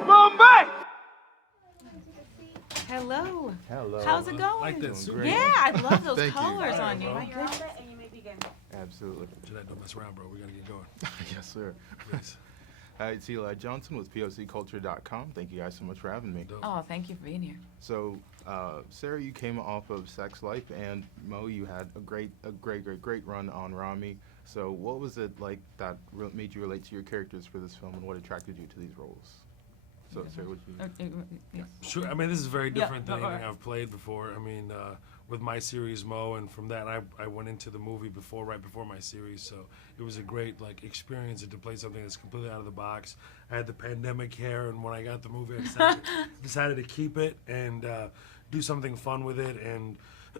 Bombay! Hello. Hello. How's it going? Like that suit. Yeah, I love those Thank you. colors on you. All My right, goodness. And you may begin. Absolutely. Jeanette, don't mess around, bro. We gotta get going. Yes, sir. Please. Hi, it's Eli Johnson with POCculture.com. Thank you guys so much for having me. Dope. Oh, thank you for being here. So, Sarah, you came off of Sex Life, and Mo, you had a great run on Rami. So, what was it like that made you relate to your characters for this film, and what attracted you to these roles? So, Sarah, what you? Yes. Sure. I mean, this is very different Yeah, than no, anything alright. I've played before. I mean, with my series Mo, and from that I went into the movie right before my series. So it was a great experience, and to play something that's completely out of the box. I had the pandemic hair, and when I got the movie, I decided to keep it and do something fun with it, and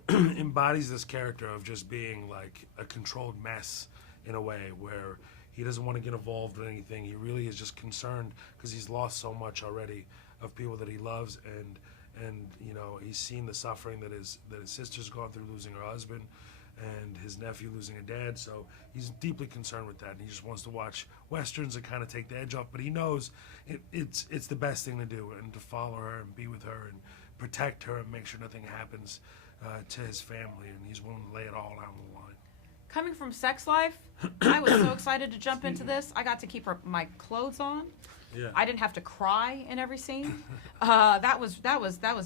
embodies this character of just being like a controlled mess in a way where he doesn't want to get involved with anything. He really is just concerned because he's lost so much already of people that he loves, and you know, he's seen the suffering that his sister's gone through, losing her husband, and his nephew losing a dad. So he's deeply concerned with that, and he just wants to watch westerns and kind of take the edge off. But he knows it's the best thing to do, and to follow her and be with her and protect her and make sure nothing happens to his family. And he's willing to lay it all down on the line. Coming from Sex Life, I was so excited to jump into this. I got to keep my clothes on. Yeah. I didn't have to cry in every scene. That was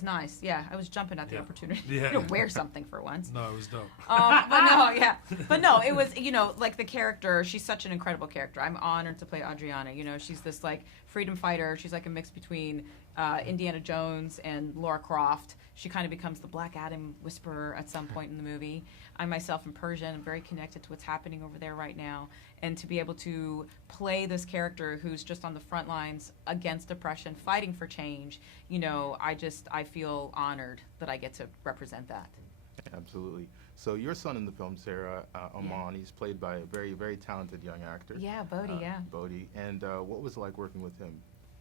nice. Yeah, I was jumping at the opportunity to wear something for once. No, it was dope. But no, it was, you know, like the character. She's such an incredible character. I'm honored to play Adrianna. You know, she's this like freedom fighter. She's like a mix between Indiana Jones and Lara Croft. She kind of becomes the Black Adam whisperer at some point in the movie. I myself am Persian. I'm very connected to what's happening over there right now. And to be able to play this character who's just on the front lines against oppression, fighting for change, you know, I feel honored that I get to represent that. Absolutely. So, your son in the film, Sarah, Oman, he's played by a very, very talented young actor. Yeah, Bodhi, Bodhi. And what was it like working with him?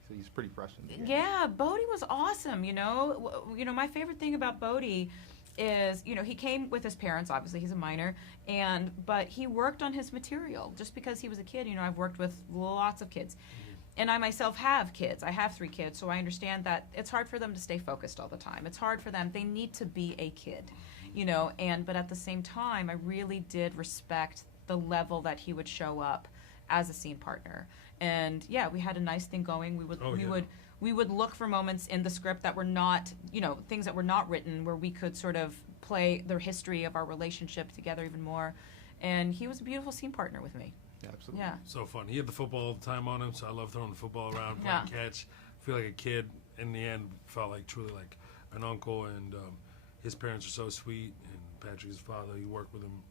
So he's pretty fresh in the game. Yeah, Bodhi was awesome. You know, my favorite thing about Bodhi is, you know, he came with his parents. Obviously, he's a minor, but he worked on his material just because he was a kid. You know, I've worked with lots of kids, and I myself have kids. I have 3 kids, so I understand that it's hard for them to stay focused all the time. It's hard for them. They need to be a kid, you know. But at the same time, I really did respect the level that he would show up as a scene partner. And yeah, we had a nice thing going. We would look for moments in the script that were not, you know, things that were not written, where we could sort of play the history of our relationship together even more. And he was a beautiful scene partner with me. Absolutely. Yeah. So fun. He had the football all the time on him, so I love throwing the football around, playing catch. Feel like a kid. In the end, felt like truly like an uncle, and his parents are so sweet. And Patrick, his father, he worked with him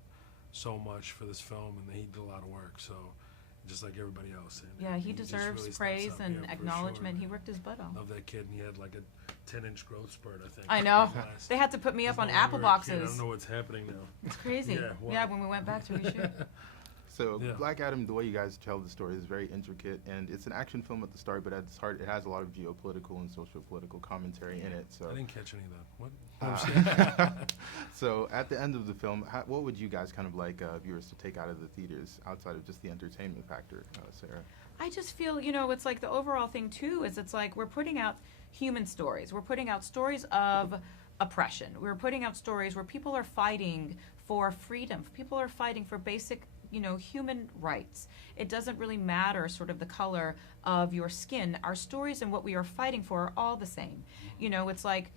so much for this film, and he did a lot of work. So just like everybody else. And Yeah, he just deserves really steps praise up, and yeah, for acknowledgement. sure. He worked his butt off. Love that kid, and he had like a 10-inch growth spurt, I think. I know. Class. They had to put me up He's on no apple longer a kid. I boxes. don't know what's happening now. It's crazy. Yeah, wow. Yeah, when we went back to reshoot. So, Yeah. Black Adam, the way you guys tell the story is very intricate, and it's an action film at the start, but at its heart, it has a lot of geopolitical and socio-political commentary in it. So, I didn't catch any of that. What? So at the end of the film, what would you guys kind of like viewers to take out of the theaters outside of just the entertainment factor, Sarah? I just feel, you know, it's like the overall thing too is it's like we're putting out human stories. We're putting out stories of oppression. We're putting out stories where people are fighting for freedom. People are fighting for basic, you know, human rights. It doesn't really matter sort of the color of your skin. Our stories and what we are fighting for are all the same. You know, it's like,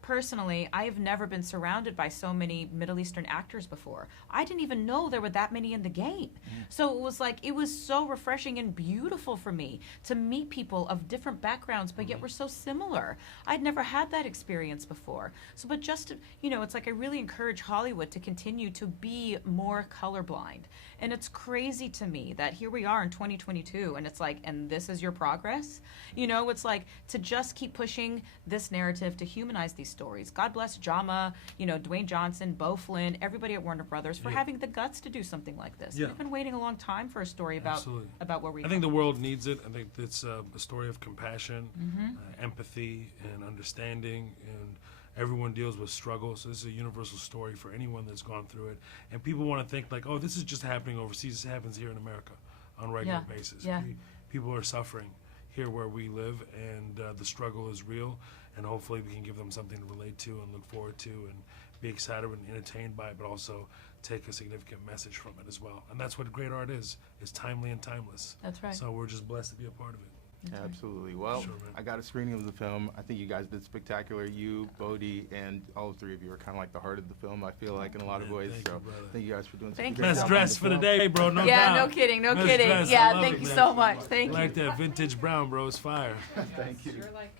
personally, I have never been surrounded by so many Middle Eastern actors before. I didn't even know there were that many in the game. So it was so refreshing and beautiful for me to meet people of different backgrounds, but yet we're so similar. I'd never had that experience before. So, but just, you know, it's like I really encourage Hollywood to continue to be more colorblind. And it's crazy to me that here we are in 2022, and it's like, and this is your progress? You know, it's like to just keep pushing this narrative to humanize these stories. God bless Jama, you know, Dwayne Johnson, Beau Flynn, everybody at Warner Brothers for having the guts to do something like this. Yeah. We've been waiting a long time for a story about where we I think the world needs it. I think it's a story of compassion, empathy, and understanding, and everyone deals with struggle, so this is a universal story for anyone that's gone through it. And people want to think like, oh, this is just happening overseas. This happens here in America on a regular basis. Yeah. People are suffering here where we live, and the struggle is real, and hopefully we can give them something to relate to and look forward to and be excited and entertained by it, but also take a significant message from it as well. And that's what great art is timely and timeless. That's right. So we're just blessed to be a part of it. That's right. Absolutely. Well, Sure, man. I got a screening of the film. I think you guys did spectacular. You, Bodie, and all three of you are kind of like the heart of the film, I feel like, in a lot of Man, ways. thank you, So brother. thank you guys for doing Thank such a you great so Best job on dress the for the film. day, bro. No Yeah, doubt. no kidding, no Best kidding. dress. I Yeah, love thank it, you man. so much. Thank I you. like that vintage brown, bro. It's fire. Thank you. You're like